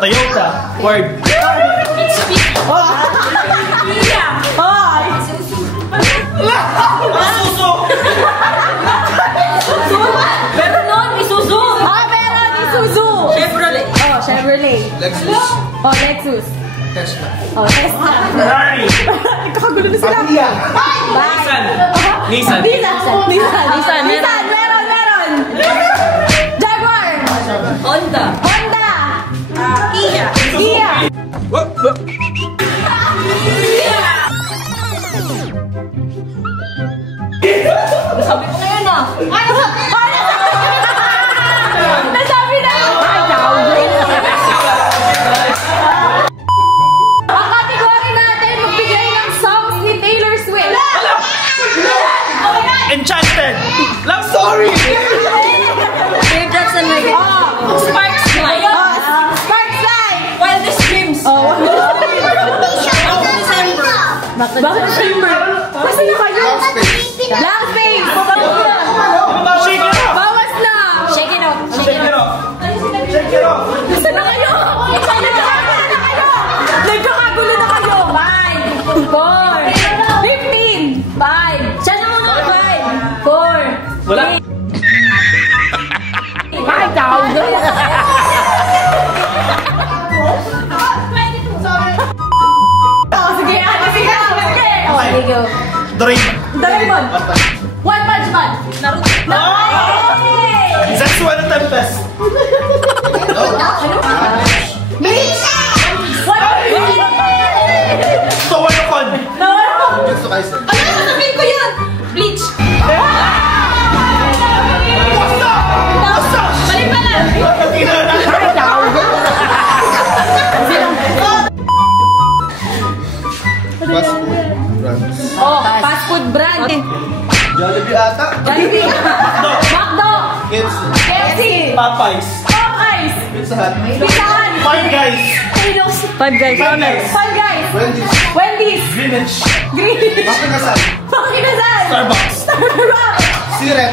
Toyota. Word. Iya. Suso. Meron nun, Isuzu. Meron, Isuzu. Chevrolet. Chevrolet. Lexus. Lexus. Tesla. Tesla. Ferrari. Kakagulo na sila. Nissan. Nissan. Meron. Jaguar. Honda. Kia. Sabi ko ngayon na. Nasabi na yun. Ang kategory natin, magbigay ng songs ni Taylor Swift. Enchanted. Love story. Dave Jackson like Sparks Fly. Sparks Fly. Wildest Dreams. Bakit December? Kasi na kayo. Blank Space. Shake it off. Bawas na. Shake it off. Gusto na kayo. Nagkakagulo na kayo. 5, 4, 15, 5. Siya na muna. 5, 4. Wala. Bakit daw? Sige. Sige. Doraemon. One Punch Man. Naruto. Zetsu and Tempest. Bleach. Towanokon. Gusto kayo sir. Ano sasabihin ko yun? Bleach. Mali pala. Fast food brands. Fast food brand. Jollibee ata. Jollibee. McDo. KFC. Popeyes. Popeyes. Pizza Hut. Pizza Hut. Five Guys. Five Guys. Five Guys. Wendy's. Greenwich. Makinasal. Pakinasal. Starbucks. Siret.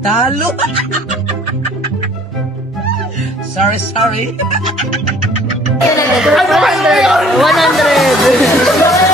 Talo. Sorry. 100.